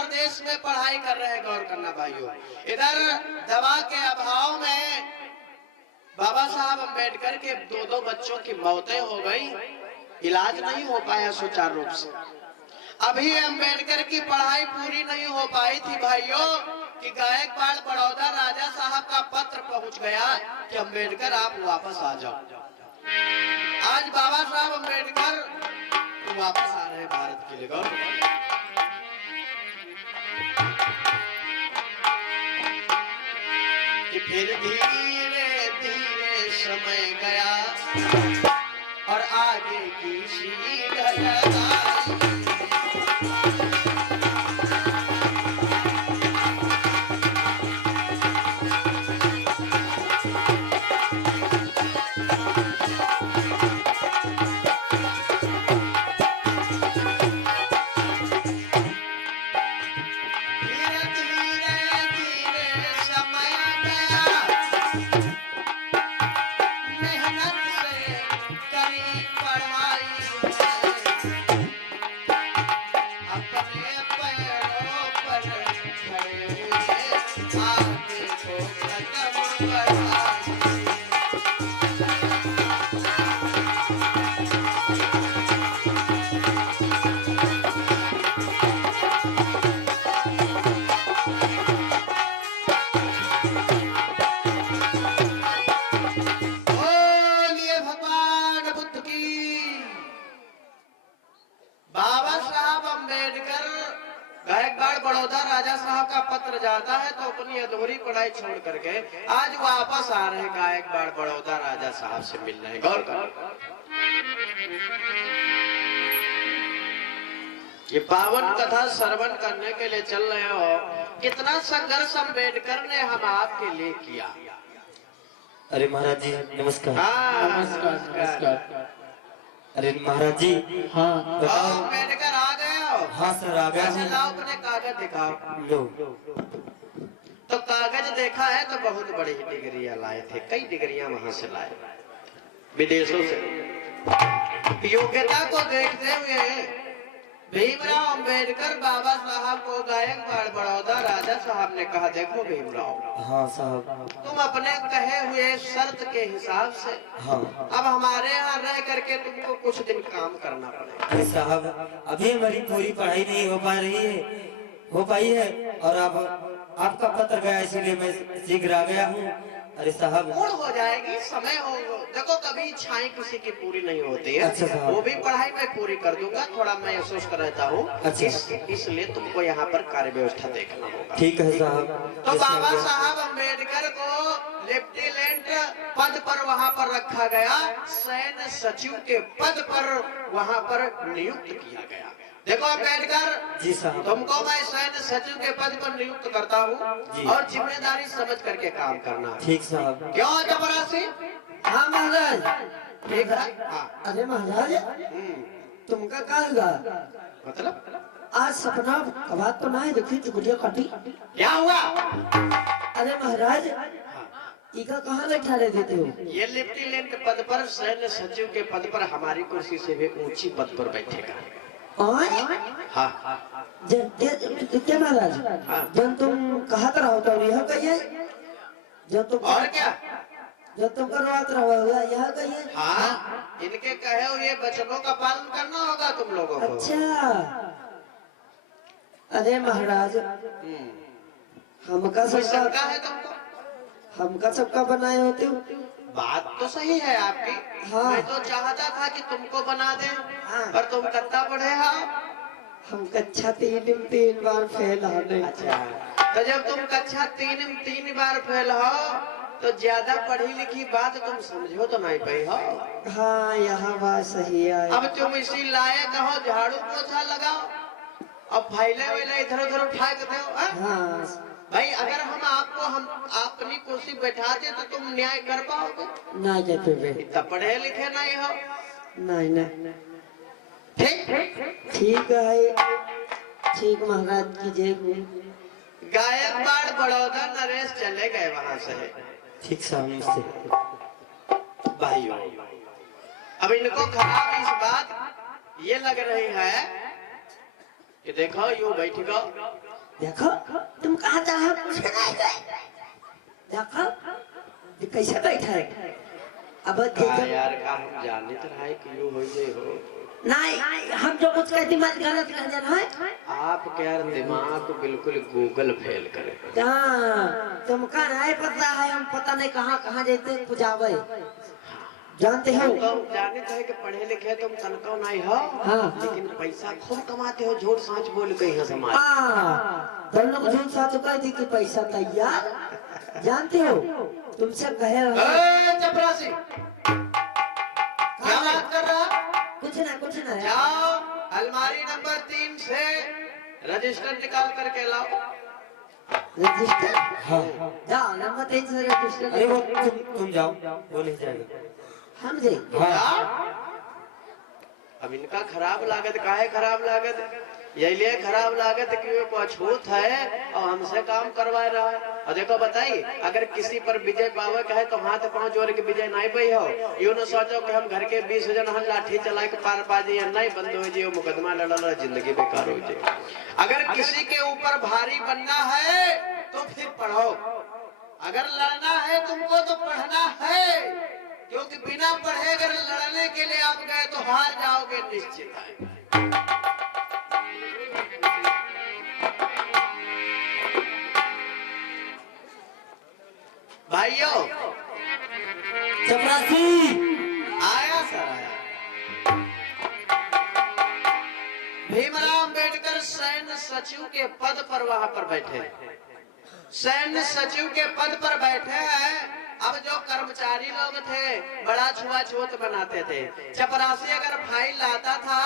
प्रदेश में पढ़ाई कर रहे हैं, गौर करना भाइयों। इधर दवा के अभाव में बाबा साहब अम्बेडकर के दो बच्चों की मौतें हो गई, इलाज नहीं हो पाया सुचारू रूप से। अभी अम्बेडकर की पढ़ाई पूरी नहीं हो पाई थी भाइयों कि गायकवाड़ बड़ौदा राजा साहब का पत्र पहुंच गया कि अम्बेडकर आप वापस आ जाओ। आज बाबा साहब अम्बेडकर वापस आ रहे हैं भारत के लिए। कि फिर धीरे धीरे समय गया और आगे की सीढ़ लगाई। गायकवाड़ बड़ौदा राजा साहब का पत्र जाता है तो अपनी अधूरी पढ़ाई छोड़ करके आज वापस आ रहे गायकवाड़ बड़ौदा राजा साहब से मिल रहे। गौर करो, ये पावन कथा श्रवण करने के लिए चल रहे हो। कितना संघर्ष अम्बेडकर ने हम आपके लिए किया। अरे महाराज जी नमस्कार। नमस्कार। अरे महाराज जी हाँ अम्बेडकर आ गए हो? हाँ सर आ गया। लाओ अपने कागज दिखाओ। लो। तो कागज देखा है तो बहुत बड़ी डिग्रियां लाए थे, कई डिग्रियां वहां से लाए विदेशों से। योग्यता को देखते हुए भीमराव अम्बेडकर बाबा साहब को गायकवाड़ बड़ौदा राजा साहब ने कहा, देखो भीमराव, हाँ साहब, तुम अपने कहे हुए शर्त के हिसाब से हाँ अब हमारे यहाँ रह करके तुमको कुछ दिन काम करना पड़ेगा। अरे साहब अभी हमारी पूरी पढ़ाई नहीं हो पाई है और अब आपका पत्र गया इसलिए मैं शीघ्र आ गया हूँ। अरे साहब पूर्ण हो जाएगी, समय हो। देखो कभी इच्छाएं किसी की पूरी नहीं होती है। अच्छा साहब, वो भी पढ़ाई में पूरी कर दूंगा, थोड़ा मैं महसूस कर रहता हूँ। अच्छा इसलिए तुमको यहाँ पर कार्य व्यवस्था देखना होगा। ठीक है साहब। तो बाबा साहब अम्बेडकर को लेफ्टिनेंट पद पर वहाँ पर रखा गया, सैन्य सचिव के पद पर वहाँ पर नियुक्त किया गया। देखो अम्बेडकर जी साहब, तुमको मैं सैन्य सचिव के पद पर नियुक्त करता हूँ और जिम्मेदारी समझ करके काम करना। ठीक साहब। क्यों चपरासी? हाँ महाराज। ठीक है। अरे महाराज तुमका का हुआ? मतलब आज सपना बात तो ना है, देखी चुगलिया काटी। क्या हुआ? अरे महाराज इका कहाँ बैठा रहे देते हो? ये लेफ्टिनेंट पद पर, सैन्य सचिव के पद पर, हमारी कुर्सी से भी ऊंची पद पर बैठेगा। हाँ क्या महाराज? जब तुम कहा तो रहो तो यह कहिए, जब तुम और क्या जब तुम करवाते रहो यह कहिए। हाँ, इनके कहे हुए वचनों का पालन करना होगा तुम लोगों को। अच्छा अरे महाराज हमका सबका है तुमको, हमका सबका बनाए होते हो। बात तो सही है आपकी। हाँ। मैं तो चाहता था कि तुमको बना दे, हाँ। पर तुम कितना पढ़े हो? हम कक्षा 3 बार फेल हो। अच्छा, तो जब तुम कक्षा 3 बार फेल हो तो ज्यादा पढ़ी लिखी बात तुम समझो तो नहीं पाई हो। हाँ यहाँ बात सही है। अब तुम इसी लायक हो, झाड़ू पोछा लगाओ, अब फाइले वेले इधर उधर उठा के दो। हाँ भाई अगर हम अपनी कुर्सी बैठा दे तो तुम न्याय कर पाओगे? ना जाते वे इतना पढ़े लिखे नहीं हो। नहीं नहीं ठीक ठीक है, ठीक महाराज की जय हो। गायकवाड़ बड़ौदा नरेश चले गए वहां से। ठीक साहब से भाइयों अब इनको खराब इस बात ये लग रही है कि देखो यूं बैठेगा देखो तुम कहाँ जा रहे हो कुछ नहीं गए। देखो ये कैसे बैठा है। अब यार का हम जाने तो रहा है कि यूं हो जाए हो नहीं, हम जो कुछ कहते मत गलत कह देना है। आप क्या दिमाग को बिल्कुल गूगल फेल करे। तुमका नहीं पता है, हम पता नहीं कहाँ कहाँ जाते पुजावे जानते हो। जाने तो है कि पढ़े लिखे तुम तनका नहीं हो। हाँ। लेकिन पैसा खूब कमाते हो झूठ सांच बोल के यहाँ समाज। तुम लोग झूठ साथ कह दी कि पैसा तैयार जानते हो तुमसे कहे चपरासी क्या बात कर रहा। कुछ ना जाओ अलमारी नंबर 3 से रजिस्टर निकाल करके लाओ। रजिस्टर हाँ जाओ नंबर 3 से रजिस्टर। अरे वो तुम जाओ, वो नहीं जाएगा। हम दे हाँ अब इनका खराब लागत काहे खराब लागत यही लिए खराब लागत कि वो अछूत है और हमसे काम करवा रहा है। और देखो बताइए अगर किसी पर विजय पावे कहे तो हाथ पांव जोड़ के विजय नहीं पाई हो। यूं न सोचो कि हम घर के 20 जन हम लाठी चला के पार पा जाइए, नहीं बंद हो जाए मुकदमा लड़ा जिंदगी बेकार हो जाए। अगर किसी के ऊपर भारी बनना है तो फिर पढ़ो, अगर लड़ना है तुमको तो पढ़ना है, क्योंकि बिना पढ़े अगर लड़ने के लिए आप गए तो हार जाओगे निश्चित है। भाइयों चपरासी आया सर आया। भीमराव अम्बेडकर सैन्य सचिव के पद पर वहां पर बैठे, सैन्य सचिव के पद पर बैठे हैं। अब जो कर्मचारी लोग थे बड़ा छुआछूत बनाते थे। चपरासी अगर फाइल लाता था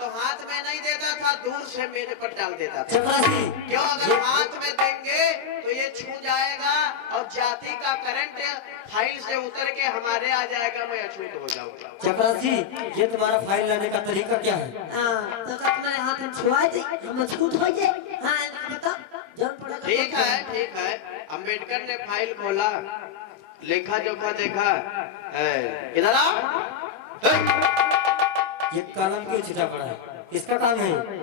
तो हाथ में नहीं देता था, दूर से मेज पर डाल देता था। चपरासी क्यों? अगर हाथ में देंगे तो ये छू जाएगा और जाति का करंट फाइल से उतर के हमारे आ जाएगा, मैं अछूत हो जाऊंगा। चपरासी ये तुम्हारा फाइल लाने का तरीका क्या है? तो तुम्हारे हाथ में छुआ दे हम छूट हो जाए। हाँ बता जब पड़ेगा ठीक है ठीक है। अम्बेडकर ने फाइल खोला, लेखा जोखा देखा, इधर आओ। ये कलम क्यों छिटा पड़ा है? किसका काम है?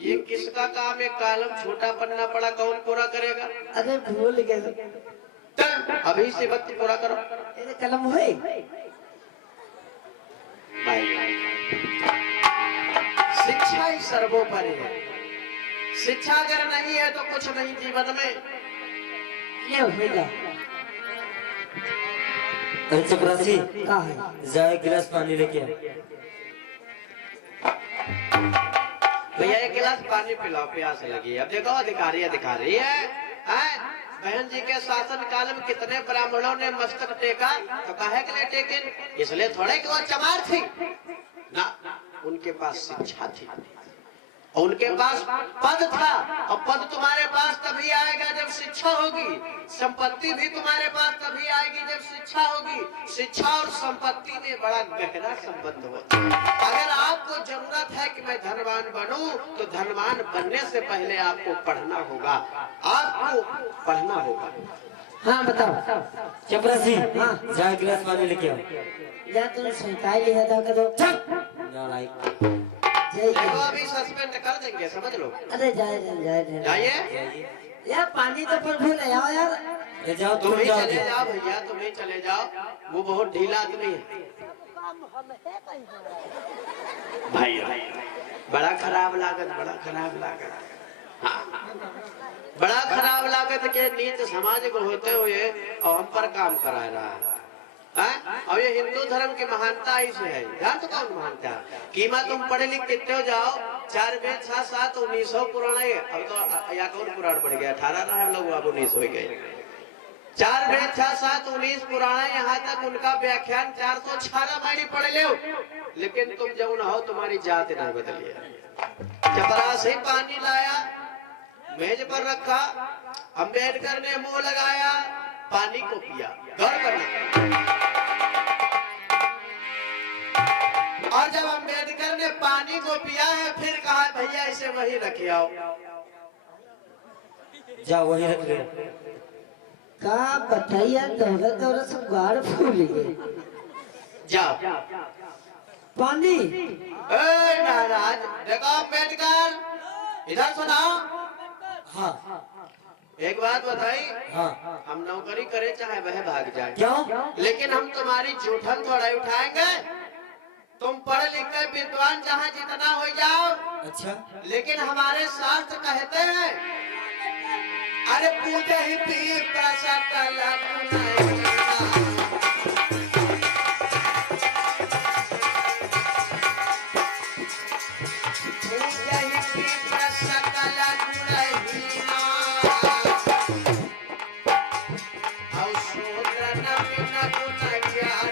ये किसका काम है? कॉलम छोटा पन्ना पड़ा, कौन पूरा करेगा? अरे भूल गए। चल अभी से वक्त पूरा करो। ये कलम है शिक्षा ही सर्वोपरि है। शिक्षा अगर नहीं है तो कुछ नहीं जीवन में। ये होगा अरे चपरासी का है। जाओ एक गिलास पानी लेके आ। भैया एक गिलास पानी पिलाओ, प्यास लगी। अब देखो अधिकारी अधिकारी है। बहन जी के शासन काल में कितने ब्राह्मणों ने मस्तक टेका, तो काहे के लिए टेके? इसलिए थोड़े कि वो चमार थी ना, उनके पास शिक्षा थी और उनके पास पद था। और पद तुम्हारे पास तभी आएगा जब शिक्षा होगी, संपत्ति भी तुम्हारे पास तभी आएगी जब शिक्षा होगी। शिक्षा और संपत्ति में बड़ा गहरा संबंध होता है। अगर आपको जरूरत है कि मैं धनवान बनूं तो धनवान बनने से पहले आपको पढ़ना होगा, आपको पढ़ना होगा। हाँ बताओ चपरासी हाँ। जाओ एक गिलास पानी लेके आओ। या तुम संताई लिया था करो नालायक। देखो अभी सस्पेंड कर देंगे, समझ लो। अरे जाए जाइए यार पानी तो पर भूल आओ यार। अरे जाओ तुम ही जाओ। चले जाओ भैया, तुम ही चले जाओ, वो बहुत ढीला आदमी है। भाई बड़ा खराब लागत, बड़ा खराब लागत। हाँ। बड़ा खराब लागत के नीच समाज को होते हुए और हम पर काम करा रहा है। और ये हिंदू धर्म की महानता इसे है। जान तो कौन मानता है? कीमा तुम पढ़े लिख कितने हो जाओ, 4 वेद 7 7 1900 पुराण है। अब तो या कौन पुराण बढ़ गया, 18 ना हम लोग अब 19 हो गए। 4 वेद 6 7 19 पुराण, यहाँ तक उनका व्याख्यान 406 मायने पढ़ लो। लेकिन तुम जब न हो तुम्हारी जात नहीं बदली है। चपरासी पानी लाया, मेज पर रखा, अम्बेडकर ने मुंह लगाया, पानी को पिया। गौर करना। और जब अम्बेडकर ने पानी को पिया है फिर कहा भैया इसे वही रखे आओ। जाओ वही रख ले। का बताइए दौरा दौरा सब गाड़ फूल गए। जाओ पानी महाराज देखो अम्बेडकर इधर सुनाओ। हाँ एक बात बताई, हाँ। हम नौकरी करे चाहे वह भाग जाए, क्यों? लेकिन हम तुम्हारी जूठन थोड़ा ही उठाएंगे। तुम पढ़ लिख कर विद्वान चाहे जितना हो जाओ, अच्छा। लेकिन हमारे शास्त्र कहते हैं, अरे पूजे ही पी प्रसकल गुणहीना। पूजे ही पी प्रसकल गुणहीना। और शूद्र न बिन गुण ज्ञान।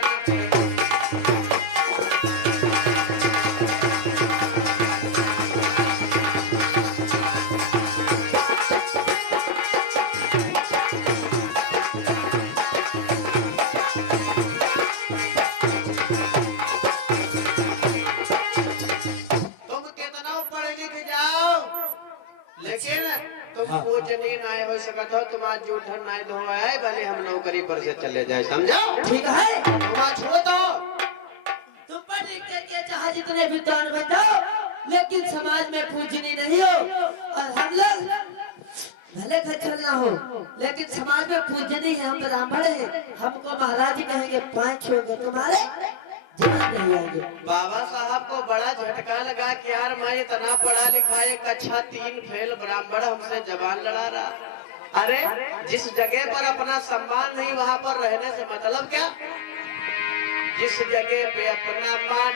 तुम कितना पढ़ लिख जाओ, लेकिन तुम हाँ। पूजनीय नहीं हो सकत हो, तुम आज जूठन नहीं धो है, भले हम नौकरी पर से चले जाए, समझो? ठीक है, तुम आज छो दो। तुम पढ़ लिख के चाहे जितने विद्वान बन जाओ, लेकिन समाज में पूजनीय नहीं हो। और हम लोग भले खच्चर ना हो, लेकिन समाज में पूजनीय है, हम ब्राह्मण हैं। हमको महाराज जी कहेंगे 5 होंगे तुम्हारे जीवन नहीं आएंगे। बाबा साहब को बड़ा झटका लगा कि यार मैं इतना पढ़ा लिखा, एक कक्षा 3 फेल ब्राह्मण हमसे जबान लड़ा रहा। अरे जिस जगह पर अपना सम्मान नहीं, वहाँ पर रहने से मतलब क्या? जिस जगह पे अपना मान